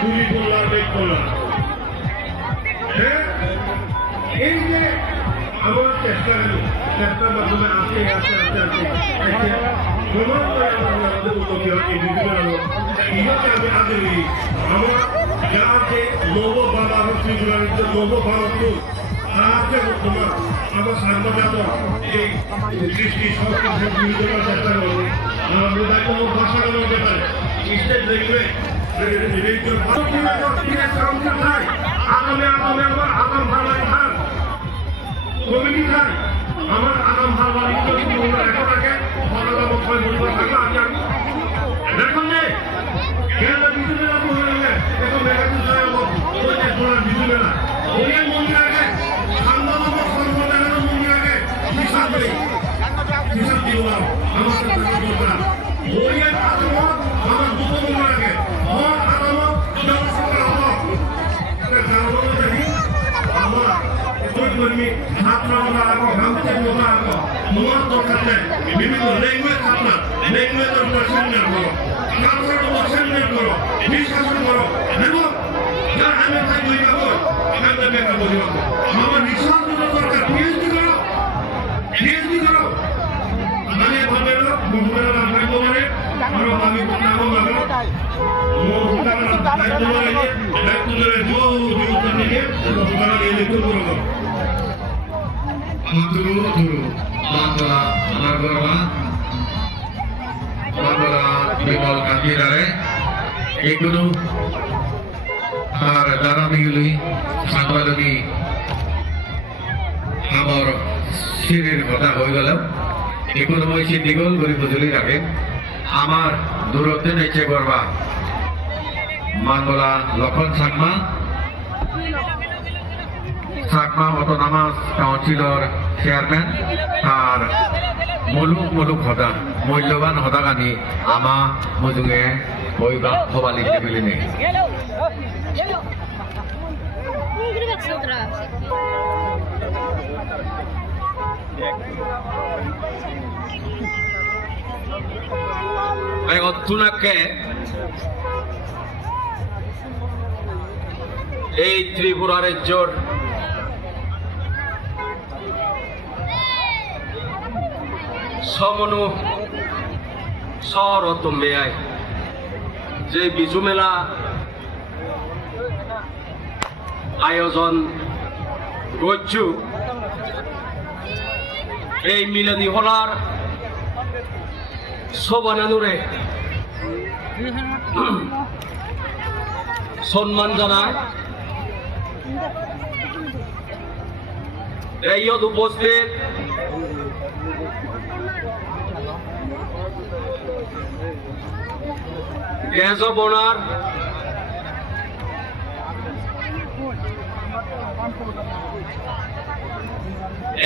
চুরি করলাম বেগ করলাম এই যে আমার চেষ্টার মাধ্যমে আস্তে আস্তে আস্তে আস্তে ক্রমান্বয়ে আমাদের উন্নতি হয় এই বিভিন্ন ইহাকে আমি আদরি আমার যার যে লৌহ বাবা হচ্ছে লৌহ ভারত আজকে বর্তমান আমার সাংবাদিক এই দৃষ্টি সংস্কৃতি বিরুদ্ধে চেষ্টা করবো আমার দায়িত্ব ভাষাগুলো ব্যাপারে স্টেট রেলওয়ে আগামী আগামী আমার আগাম ভারবারি খান কমিটি খান আমার আগাম ভারবারি এখন আগে ভারত ছয় পরিবার থাকবে আমি দেখুন যে কেন বিজু মেলা বলে এখন মেগাজিন বিজু মেলা ওই মন্দির আগে সাংবাদিক সর্বদানের মন্দির আগে হিসাব দিব আমার দরকার ওই আদালত আমার দুটো মন্দির আগে আমার আদালত জনসংখ্যা আমার কর্মী ছাত্ররা গামছে তোমার দরকার নেই বিভিন্ন ল্যাঙ্গুয়েজ আপনার ল্যাঙ্গুয়েজের উপর সেমিনার করো কালচারের উপর সেমিনার করো ডিসকাশন করো এবং যার আমি তাই বই পাবো এখানে বেকার বই পাবো আমার রিসার্চ দরকার পিএইচডি করো মানে ভাবে মুখবেলা রাখবো মানে আরো আমি নাম লাগলো দায়িত্ব নিয়ে বাংলা আমার গর্বা বাংলা বিমল কান্দিরারে এগুলো আর দাঁড়ানিগুলি সাংবাদিক আমার সিঁড়ির কথা হয়ে গেল এগুলো মই সিদ্ধিগোল গরি বুঝলি রাখে আমার দূরত্বে নেচে গর্বা মানবলা লক্ষণ চাকমা অটোনমাস কাউন্সিলর চেয়ারম্যান আর মুলুক হদা মূল্যবান হদাগানি আমা মজুগে হইবা হবালি টেবিলে নেই অতুনাকে এই ত্রিপুরা রাজ্যর সমনু শহরত মেয়াই যে বিজু মেলা আয়োজন করছু এই মিলনী হলার সবানানুরে সম্মান জানায় এই উপস্থিত গ্যাস বোনার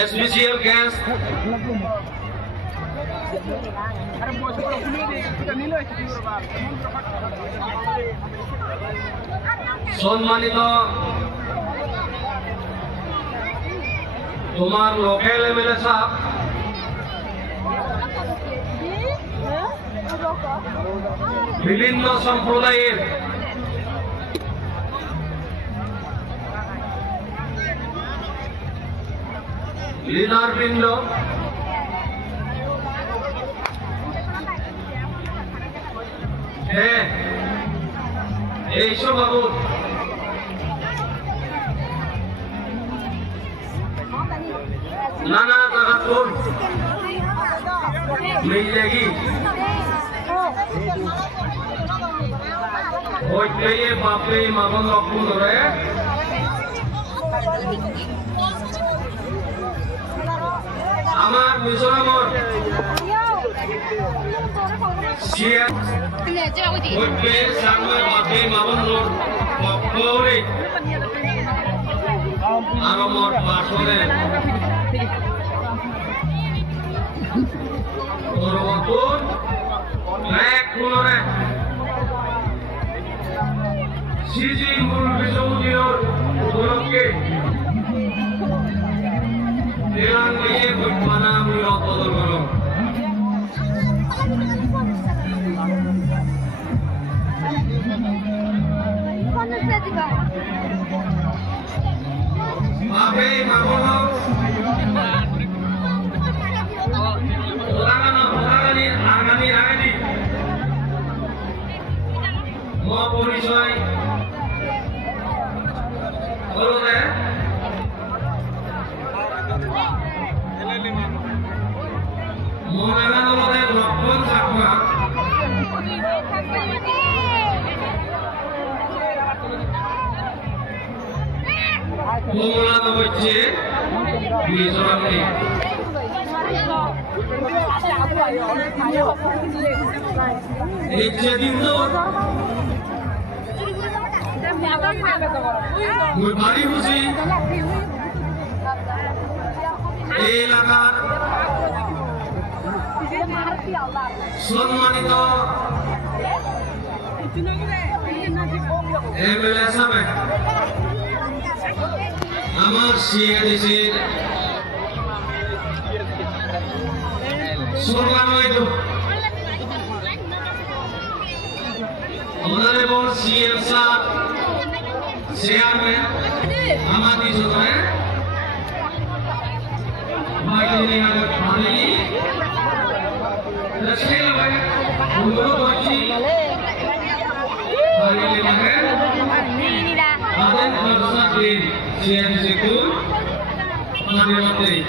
এসপিসিএল গ্যাস সম্মানিত তোমার লোকাল এমএলএ সাহেব বিভিন্ন সম্প্রদায়ের লিডারবৃন্দ এইসব বাবু নানা জায়গা তোর মিলেগি ওইটাই বাপে মামন লক্ষণ ধরে আমার মিজোরামর বাপে মামন পক্ষরে আমার পাশরে সিজি মূল বিশ্বমন্দির উপলক্ষে বৈঠমানামূলক বদল করো Babe, makono. Mau পরিচয় হলো না মোরানা দলদের লক্ষণ চাকমা মোরানা হচ্ছে বিজরাতে যেদিন তো মই বাড়ি বুঝি এই এলাকার সম্মানিত এমএলএ সাহেব আমার সিএডিসির সম্মানিত Honorable CM Saab, Chairman, Amati Jodhane, Bhaijini Agar Family, Lakshmi Bhai, Guru Bhaji, Bhaijini Bhai, Aden Kharsa Team, CMC School, Bhaijini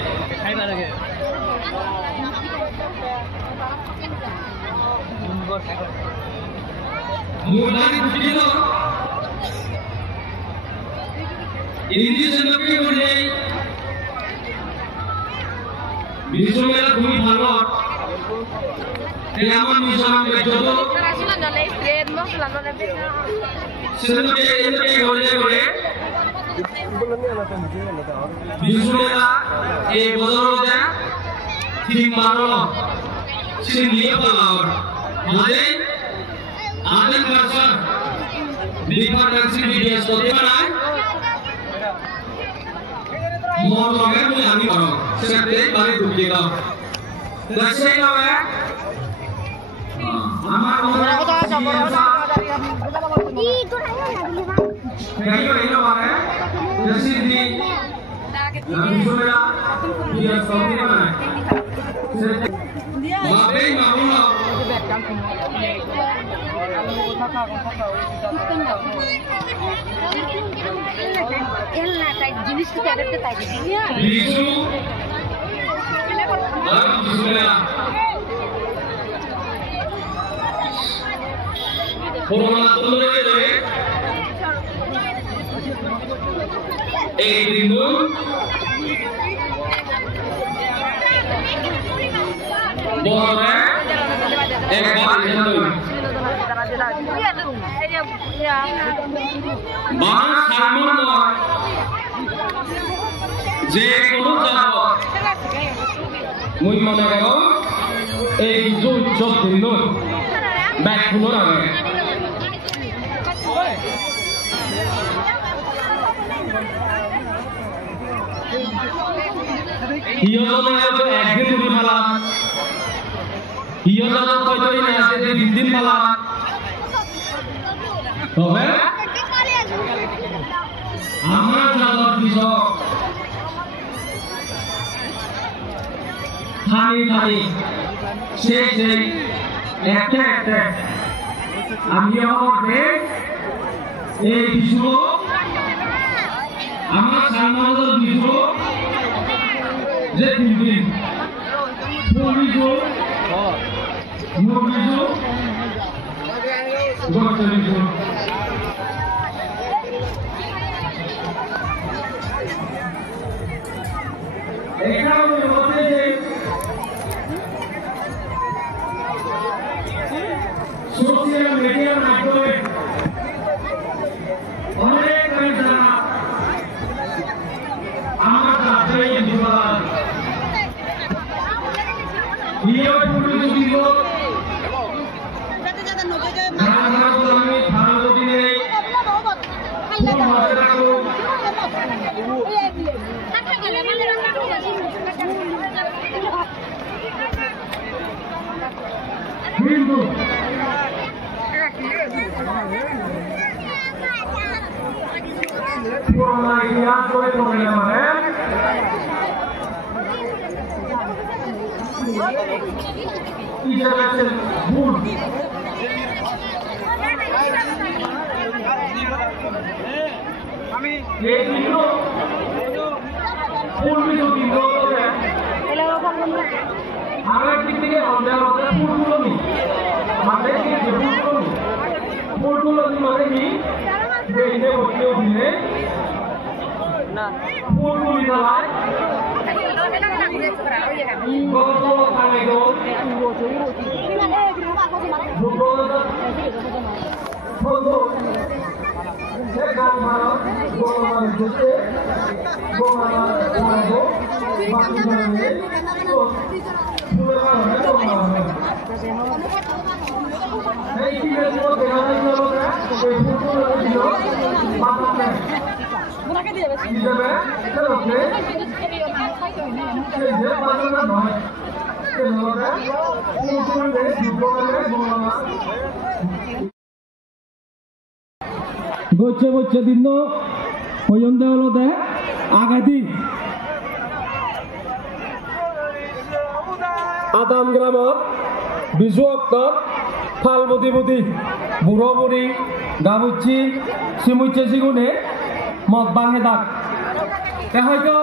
Mulai begitu, ini sebenarnya boleh. Misalnya kami balot, kelaman misalnya berjodoh. Sebenarnya ini boleh. Misalnya, bodolnya timbaro, sini balot, ada. Aden Kharsa Department BDS করতে পারায় মোর লগে মই আমি করো সেতে বারে ঢুকিয়ে দাও দেশে লগে আমার মোরা কথা জবর ই তো গাইও এলো বারে দেশি দি বিশ্বমেলা BDS করতে পারায় বাবে মামুনা জিনিস কি করতে তাই বিজু আর বিজুলা করোনা তুলে দেবে এই দিন বড় একবার জানো বাংলা সামন নয় যে কোনো জানাব মুই মনে করো এই উৎসব দিন ব্যাগ ফুলোর আগে একদিন দুই পালা তিন পালা তবে আমরা যাওয়ার বিষয় খানি খানি সেই একটা একটা আমি আমাকে এই বিষয় আমার সামনের বিষয় যে তিন দিন পরিচয় সোশ্যাল মিডিয়ার মাধ্যমে অনেক আমার কাছে কিন্তু পুরোনো ইতিহাস করে তোলে মানে ভুল এই কিন্তু পূর্বিত কিন্তু আগের দিক থেকে আমাদের ফুলগুলো আমাদের ফুলগুলো মানে কি বেঁধে বসে দিলে ফুলগুলি দেওয়ায় গত খানাইগো ফটো সেখান ভারত গোমাল যেতে গোমাল খানাইগো বাকি জানে তো ফুলের কারণে গোমাল এই দিনের মধ্যে দেখা যায় এই ফুলগুলো ছিল মাথাতে হিসেবে সেরকম সেই যে পাঁচটা নয় সেগুলোকে ফুলগুলো দুপুরে গোমাল গচ্ছে দিন পর্যন্ত হলো দে আগাদি আদাম গ্রামত বিজু অক্তর ফাল বুদি বুড়ো বুড়ি গামুচি সিমুচে সিগুনে মদ বাঙে দাগ হয়তো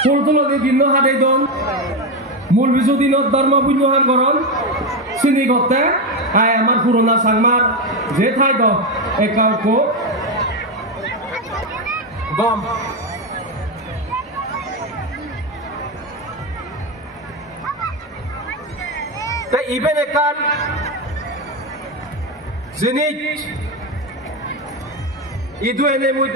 ফুলতুলকে দিন হাতেই দন মূল বিজু দিনত ধর্ম পুণ্যহান করন চিনি করতে আই আমার পুরোনা সাংমার যে ঠাই দ একাউকো গম ইভেন একান জিনিস ইদু এনে মুই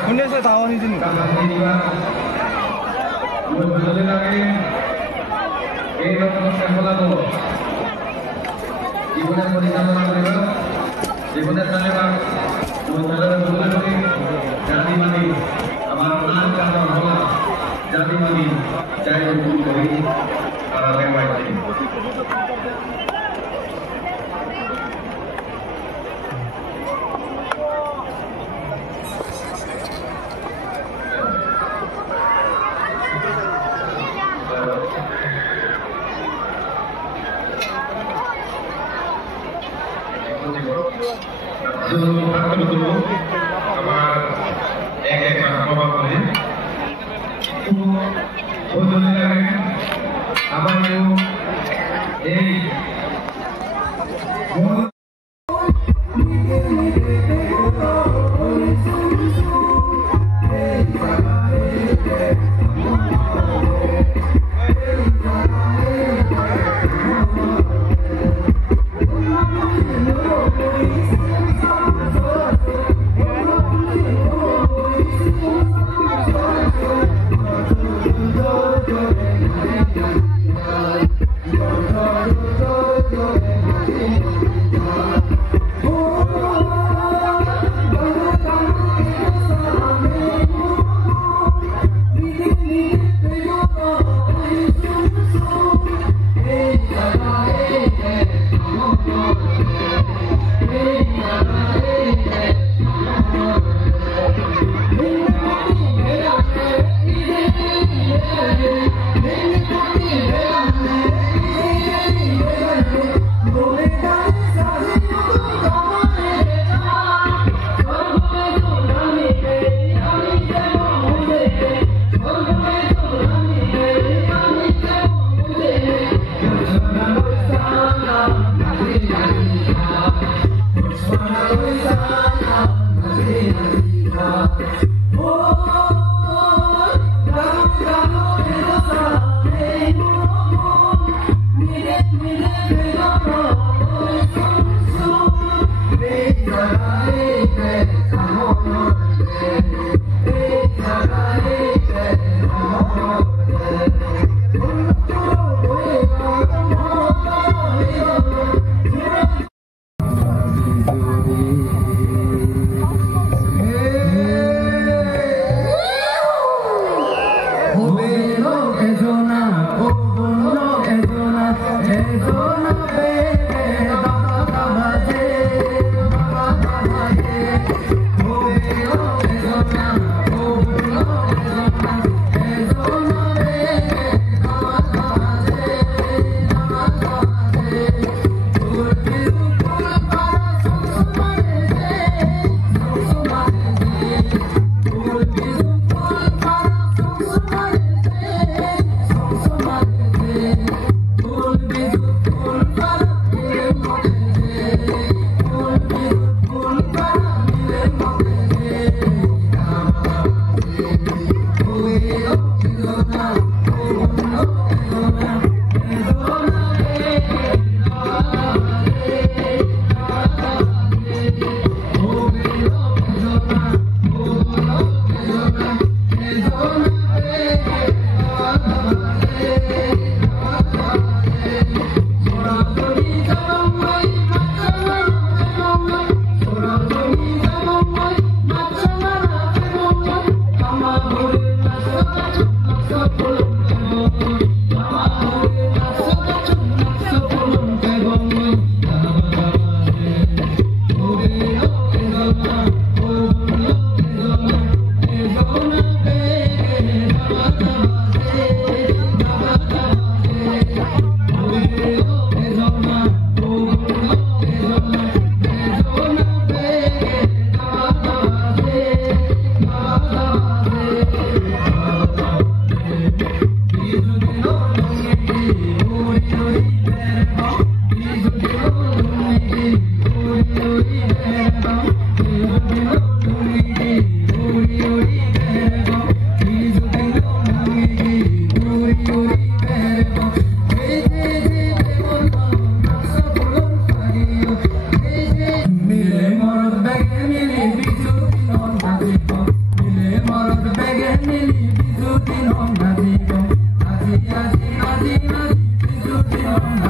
শুনেছে তাওয়ানি দিন জীবনে পরিচালনা করিব জীবনে চালিবা জাতি মানি আমার নাম কারণ হল জাতি মানি চাই করি তারা দেওয়াইছে আমার এক এক বাবা করে আবার এই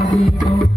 Thank you.